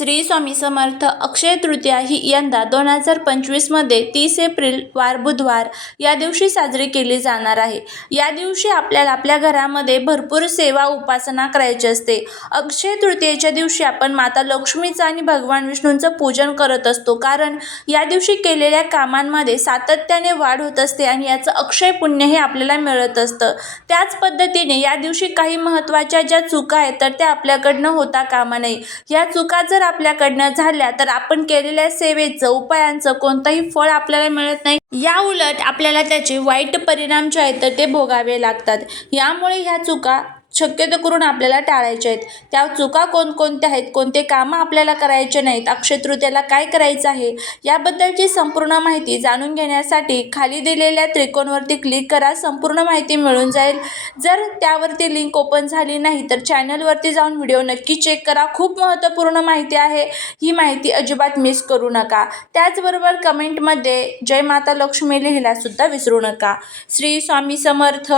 श्री स्वामी समर्थ. अक्षय तृतीया ही यंदा 2025मध्ये 30 एप्रिल वार बुधवार या दिवशी साजरी केली जाणार आहे. या दिवशी आपल्याला आपल्या घरामध्ये भरपूर सेवा उपासना करायची असते. अक्षय तृतीयेच्या दिवशी आपण माता लक्ष्मीचं आणि भगवान विष्णूंचं पूजन करत असतो, कारण या दिवशी केलेल्या कामांमध्ये सातत्याने वाढ होत असते आणि याचं अक्षय पुण्य हे आपल्याला मिळत असतं. त्याच पद्धतीने या दिवशी काही महत्त्वाच्या ज्या चुका आहेत तर त्या आपल्याकडनं होता कामा नये. या चुका जर आपल्याकडनं झाल्या तर आपण केलेल्या सेवेचं उपायांचं कोणतंही फळ आपल्याला मिळत नाही. या उलट आपल्याला त्याचे वाईट परिणाम जे आहेत तर ते भोगावे लागतात. यामुळे ह्या चुका शक्यतो करून आपल्याला टाळायच्या आहेत. त्या चुका कोणकोणत्या आहेत, कोणते कामं आपल्याला करायचे नाहीत, अक्षय तृतीयेला काय करायचं आहे याबद्दलची संपूर्ण माहिती जाणून घेण्यासाठी खाली दिलेल्या त्रिकोणावरती क्लिक करा. संपूर्ण माहिती मिळून जाईल. जर त्यावरती लिंक ओपन झाली नाही तर चॅनलवरती जाऊन व्हिडिओ नक्की चेक करा. खूप महत्त्वपूर्ण माहिती आहे. ही माहिती अजिबात मिस करू नका. त्याचबरोबर कमेंटमध्ये जय माता लक्ष्मी लिहायला सुद्धा विसरू नका. श्री स्वामी समर्थ.